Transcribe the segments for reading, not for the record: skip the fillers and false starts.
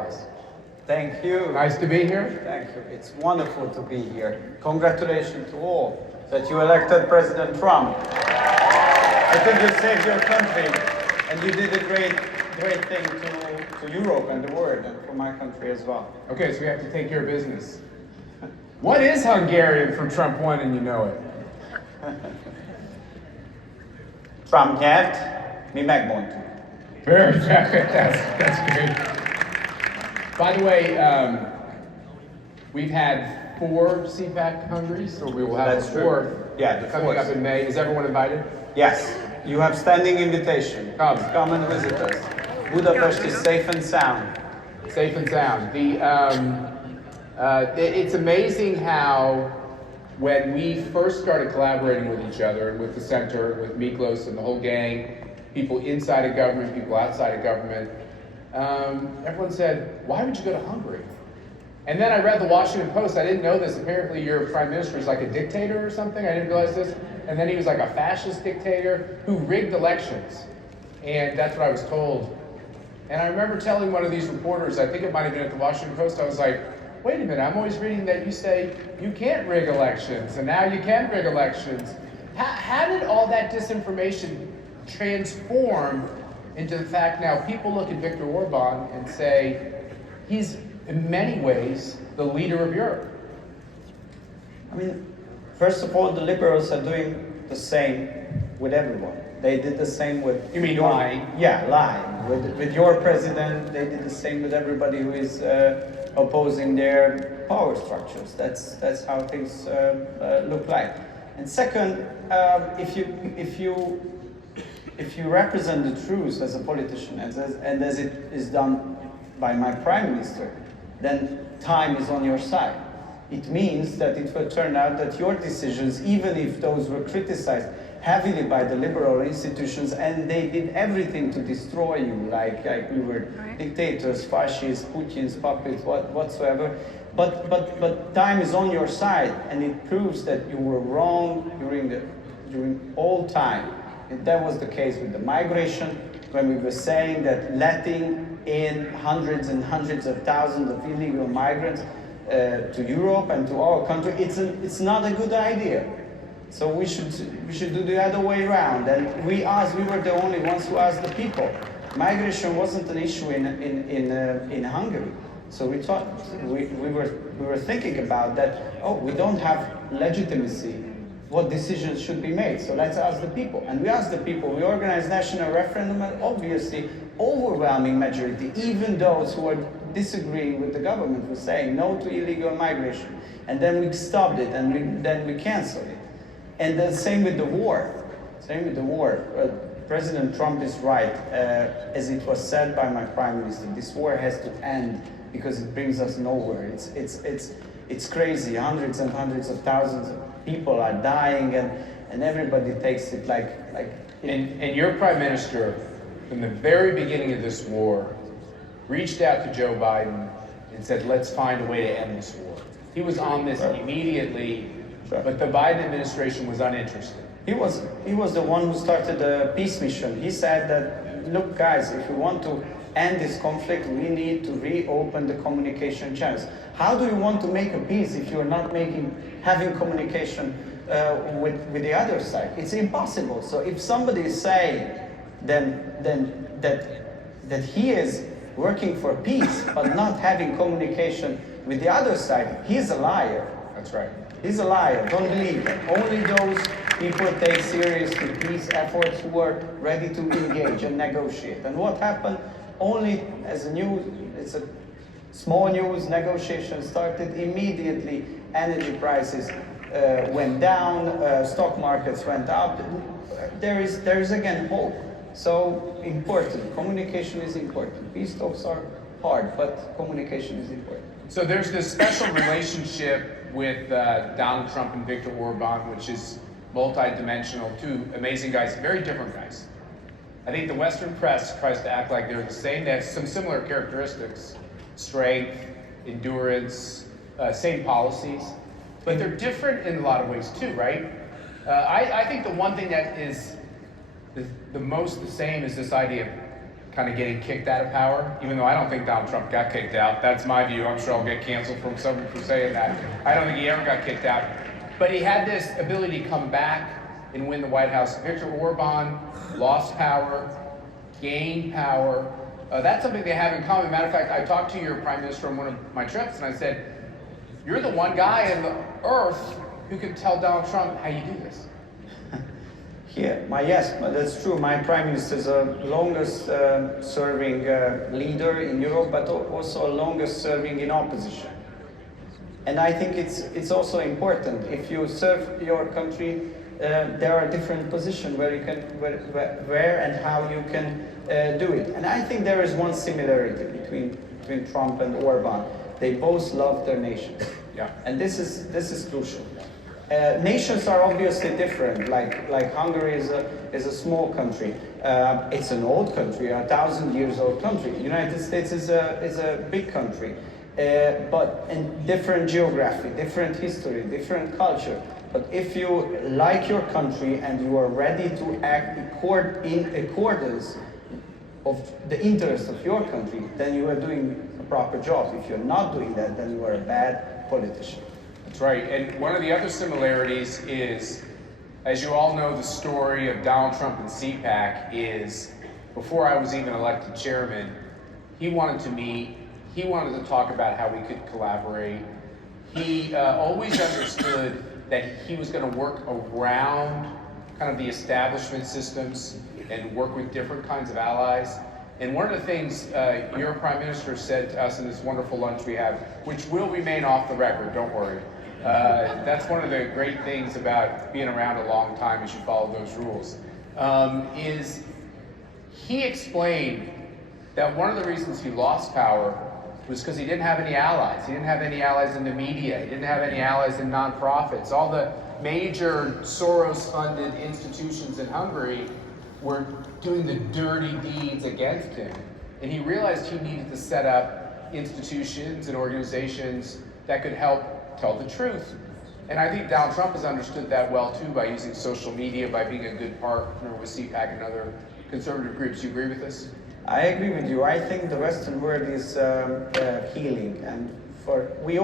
Balasz. Thank you. Nice to be here. Thank you. It's wonderful to be here. Congratulations to all that you elected President Trump. I think you saved your country and you did a great thing to Europe and the world and for my country as well. Okay, so we have to take care of business. What is Hungarian from Trump 1 and you know it? Trump nyert, mi megmondtuk. Very good. That's great. By the way, we've had 4 CPAC Hungaries, so we will have That's a true. 4th Yeah, the coming up 4th. in May. Is everyone invited? Yes, you have standing invitation. Come and visit us. Budapest is safe and sound. Safe and sound. It's amazing how when we first started collaborating with each other, with the center, with Miklos and the whole gang, people inside of government, people outside of government, everyone said, why would you go to Hungary? And then I read the Washington Post. I didn't know this. Apparently your prime minister is like a dictator or something. I didn't realize this. And then he was like a fascist dictator who rigged elections. And that's what I was told. And I remember telling one of these reporters, I think it might have been at the Washington Post, I was like, wait a minute, I'm always reading that you say you can't rig elections, and now you can rig elections. How did all that disinformation transform into the fact now people look at Viktor Orban and say, he's in many ways the leader of Europe? I mean, first of all, the liberals are doing the same with everyone. They did the same with... You mean lying? Yeah, lying. With your president, they did the same with everybody who is opposing their power structures. That's how things look like. And second, if you represent the truth as a politician, and as it is done by my prime minister, then time is on your side. It means that it will turn out that your decisions, even if those were criticized heavily by the liberal institutions, and they did everything to destroy you, like we were dictators, fascists, Putin's puppets, whatsoever. But time is on your side, and it proves that you were wrong during all time. And that was the case with the migration, when we were saying that letting in hundreds and hundreds of thousands of illegal migrants to Europe and to our country, it's not a good idea. So we should do the other way around. And we were the only ones who asked the people. Migration wasn't an issue in Hungary. So we thought we were thinking about that. Oh, we don't have legitimacy. What decisions should be made? So let's ask the people. And we asked the people. We organized national referendum, and obviously overwhelming majority, even those who are disagreeing with the government, were saying no to illegal migration. And then we stopped it, and then we canceled it. And the same with the war. President Trump is right. As it was said by my prime minister, this war has to end because it brings us nowhere. It's crazy. Hundreds and hundreds of thousands of people are dying, and everybody takes it like. And your prime minister, from the very beginning of this war, reached out to Joe Biden and said, let's find a way to end this war. He was on this immediately. But the Biden administration was uninterested. He was the one who started the peace mission. He said that, look guys, if we want to end this conflict, we need to reopen the communication channels. How do you want to make a peace if you're not having communication with the other side? It's impossible. So if somebody is saying then that he is working for peace but not having communication with the other side, he's a liar. That's right. He's a liar. Don't believe him. Only those people take seriously peace efforts who are ready to engage and negotiate. And what happened? Only as a news, it's a small news, negotiations started immediately. Energy prices went down, stock markets went up. There is again hope. So important. Communication is important. Peace talks are hard, but communication is important. So there's this special relationship with Donald Trump and Viktor Orban, which is multi-dimensional, 2 amazing guys, very different guys. I think the Western press tries to act like they're the same. They have some similar characteristics, strength, endurance, same policies, but they're different in a lot of ways too, right? I think the one thing that is the most the same is this idea of kind of getting kicked out of power, even though I don't think Donald Trump got kicked out. That's my view. I'm sure I'll get canceled from someone for saying that. I don't think he ever got kicked out. But he had this ability to come back and win the White House. Viktor Orban lost power, gained power. That's something they have in common. Matter of fact, I talked to your prime minister on one of my trips, and I said, you're the one guy on the earth who can tell Donald Trump how you do this. Yes, that's true. My prime minister is the longest serving leader in Europe, but also longest serving in opposition. And I think it's also important. If you serve your country, there are different positions where you can where and how you can do it. And I think there is one similarity between Trump and Orban. They both love their nations. Yeah. And this is crucial. Nations are obviously different. Like Hungary is a small country. It's an old country, 1,000 years old country. The United States is a big country, but in different geography, different history, different culture. But if you like your country and you are ready to act in accordance of the interest of your country, then you are doing a proper job. If you're not doing that, then you are a bad politician. That's right. And one of the other similarities is, as you all know, the story of Donald Trump and CPAC is, before I was even elected chairman, he wanted to meet, he wanted to talk about how we could collaborate. He always understood that he was going to work around kind of the establishment systems and work with different kinds of allies. And one of the things your prime minister said to us in this wonderful lunch we have, which will remain off the record, don't worry. That's one of the great things about being around a long time as you follow those rules, is he explained that one of the reasons he lost power was because he didn't have any allies. He didn't have any allies in the media. He didn't have any allies in nonprofits. All the major Soros-funded institutions in Hungary were doing the dirty deeds against him. And he realized he needed to set up institutions and organizations that could help tell the truth. And I think Donald Trump has understood that well too, by using social media, by being a good partner with CPAC and other conservative groups. You agree with this? I agree with you. I think the Western world is healing, and we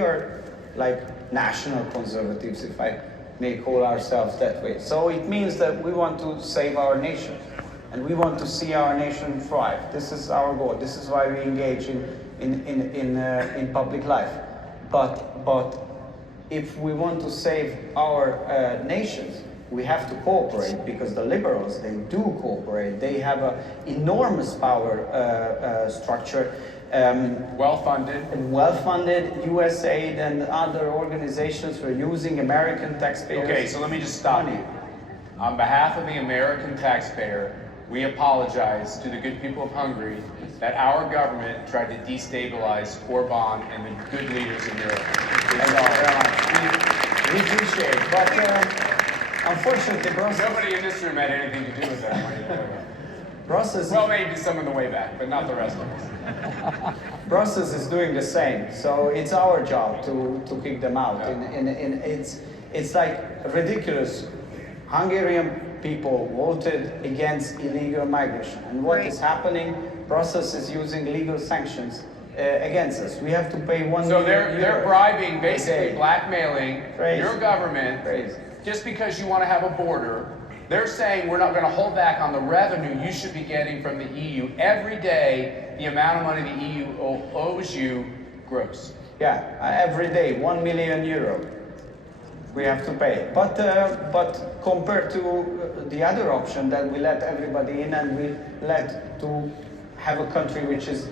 are like national conservatives, if I may call ourselves that way. So it means that we want to save our nation, and we want to see our nation thrive. This is our goal. This is why we engage in public life. But if we want to save our nations, we have to cooperate, because the liberals, they do cooperate. They have an enormous power structure. Well-funded, US aid and other organizations who are using American taxpayers. Okay, so let me just stop you. On behalf of the American taxpayer, we apologize to the good people of Hungary that our government tried to destabilize Orban and the good leaders in Europe. We appreciate it, but unfortunately, Brussels... Nobody in this room had anything to do with that. Brussels... Well, maybe some on the way back, but not the rest of us. Brussels is doing the same, so it's our job to kick them out. Yeah. It's like ridiculous. Hungarian people voted against illegal migration, and what is happening? Brussels is using legal sanctions against us. We have to pay €1 million. So they're bribing, basically blackmailing your government. Just because you want to have a border. They're saying we're not going to hold back on the revenue you should be getting from the EU. Every day, the amount of money the EU owes you grows. Yeah, every day, €1 million we have to pay. But compared to the other option that we let everybody in and we let to have a country which is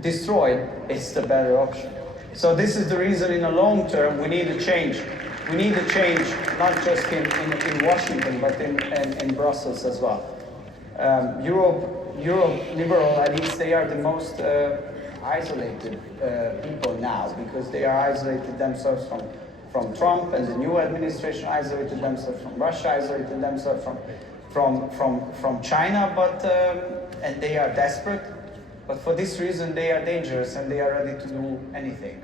destroyed, it's the better option. So this is the reason in the long term we need a change. We need a change, not just in Washington, but in Brussels as well. Europe, liberal elites, they are the most isolated people now, because they are isolated themselves from Trump, and the new administration isolated themselves from Russia, isolated themselves from China, and they are desperate. But for this reason, they are dangerous, and they are ready to do anything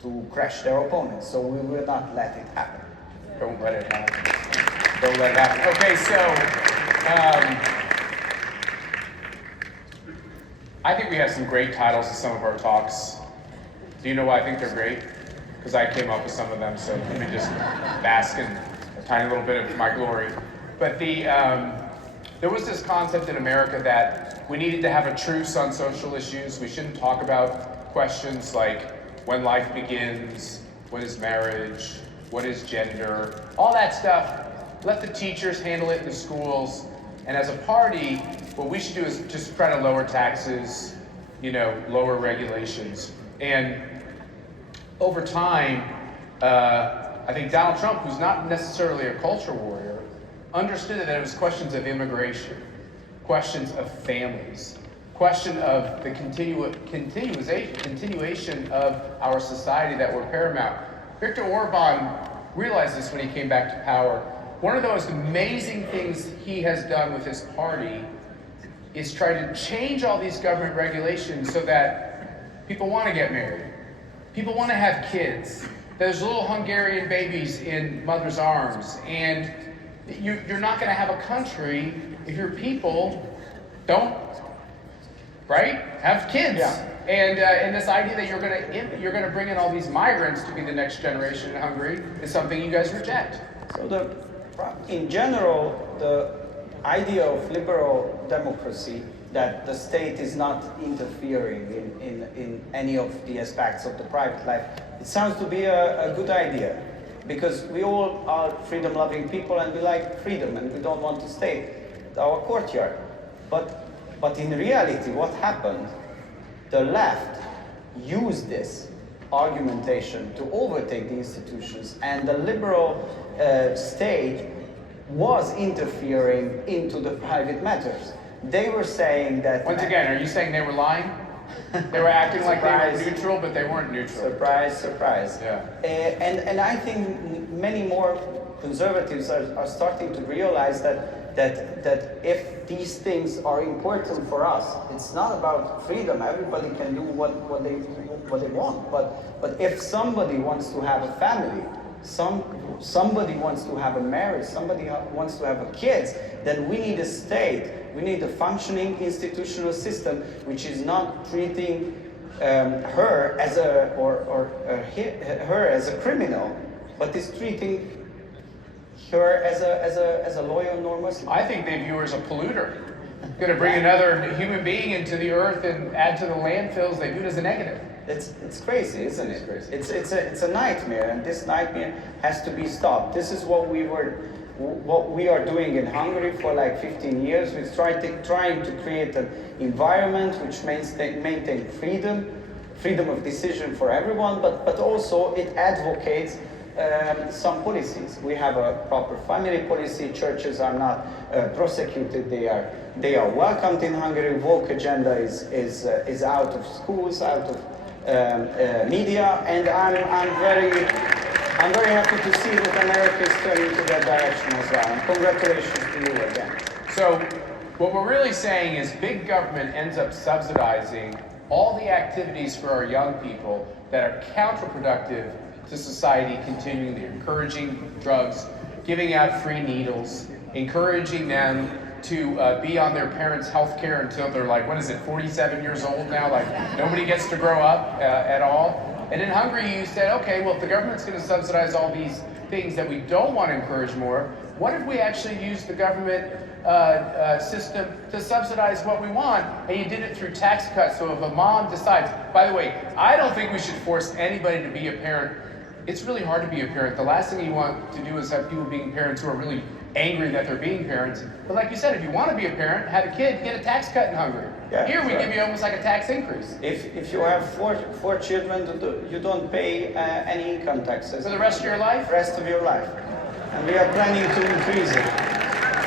to crush their opponents. So we will not let it happen. Don't let it happen. Don't let it happen. Okay, so I think we have some great titles to some of our talks. Do you know why I think they're great? Because I came up with some of them, so let me just bask in a tiny little bit of my glory. But there was this concept in America that we needed to have a truce on social issues. We shouldn't talk about questions like when life begins, what is marriage, what is gender, all that stuff. Let the teachers handle it in the schools. And as a party, what we should do is just try to lower taxes, lower regulations. And over time, I think Donald Trump, who's not necessarily a culture warrior, understood that it was questions of immigration, questions of families, question of the continuation of our society that were paramount. Viktor Orban realized this when he came back to power. One of the most amazing things he has done with his party is try to change all these government regulations so that people want to get married. People want to have kids. There's little Hungarian babies in mother's arms. And you're not going to have a country if your people don't, right, have kids. Yeah. And this idea that you're going to bring in all these migrants to be the next generation in Hungary is something you guys reject. So in general, the idea of liberal democracy, that the state is not interfering in any of the aspects of the private life, it sounds to be a good idea, because we all are freedom-loving people and we like freedom and we don't want to stay at our courtyard. But in reality, what happened? The left used this argumentation to overtake the institutions, and the liberal state was interfering into the private matters. They were saying that... Once again, are you saying they were lying? They were acting like they Surprise. were neutral, but they weren't neutral. Surprise, surprise. Yeah. And I think many more conservatives are starting to realize that if these things are important for us, it's not about freedom. Everybody can do what they want. But if somebody wants to have a family, somebody wants to have a marriage, somebody wants to have a kids, then we need a state. We need a functioning institutional system which is not treating her as her as a criminal, but is treating her as a loyal, normal Muslim. I think they view her as a polluter. Going to bring another human being into the earth and add to the landfills. They view it as a negative. It's crazy, isn't it? It's crazy. It's a nightmare, and this nightmare has to be stopped. This is what we are doing in Hungary for like 15 years. We're trying to create an environment which maintain freedom of decision for everyone, but also it advocates some policies. We have a proper family policy. Churches are not prosecuted. They are welcomed in Hungary. Woke agenda is out of schools, out of media, and I'm very happy to see that America is turning to that direction as well. And congratulations to you again. So what we're really saying is big government ends up subsidizing all the activities for our young people that are counterproductive to society continually, encouraging drugs, giving out free needles, encouraging them to be on their parents' health care until they're like, 47 years old now? Like, nobody gets to grow up at all. And in Hungary, you said, okay, well, if the government's going to subsidize all these things that we don't want to encourage more, what if we actually use the government system to subsidize what we want? And you did it through tax cuts. So if a mom decides, by the way, I don't think we should force anybody to be a parent. It's really hard to be a parent. The last thing you want to do is have people being parents who are really angry that they're being parents. But like you said, if you want to be a parent, have a kid, get a tax cut in Hungary. Yeah, here we give you almost like a tax increase. If you have four children, you don't pay any income taxes. For the rest of your life? Rest of your life. And we are planning to increase it.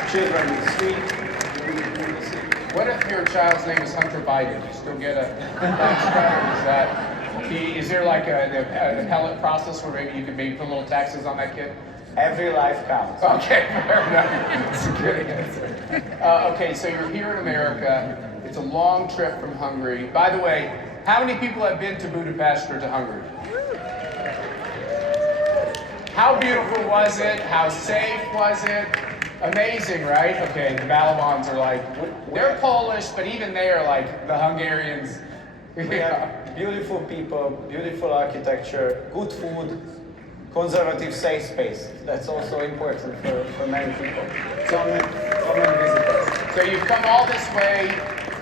Children, 3. What if your child's name is Hunter Biden? Do you still get a tax cut? Is there like an appellate process where maybe you could put little taxes on that kid? Every life counts. Okay, fair enough. That's a good answer. Okay, so you're here in America. It's a long trip from Hungary. By the way, how many people have been to Budapest or to Hungary? How beautiful was it? How safe was it? Amazing, right? Okay, the Balawans are like, they're Polish, but even they are like the Hungarians. We have beautiful people, beautiful architecture, good food, conservative safe space. That's also important for many people. Come and visit us. So you've come all this way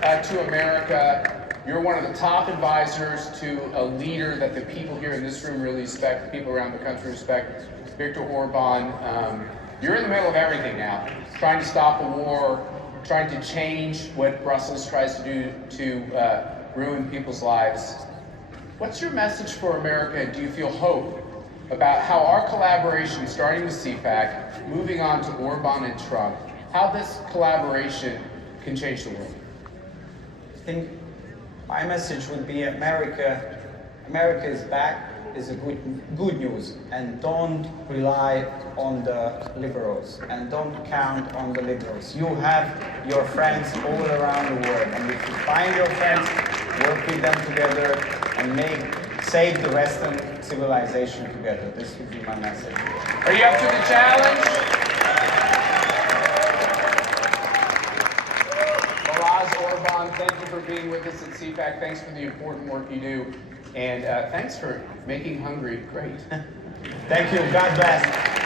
to America. You're one of the top advisors to a leader that the people here in this room really respect, the people around the country respect, Viktor Orban. You're in the middle of everything now, trying to stop a war, trying to change what Brussels tries to do to ruin people's lives. What's your message for America? Do you feel hope about how our collaboration, starting with CPAC, moving on to Orban and Trump, how this collaboration can change the world? I think my message would be America is back, is a good news, and don't rely on the liberals and don't count on the liberals. You have your friends all around the world, and if you find your friends, work with them together and save the Western civilization together. This would be my message. Are you up to the challenge? Balasz, Orban, thank you for being with us at CPAC. Thanks for the important work you do. And thanks for making Hungary great. Thank you. God bless.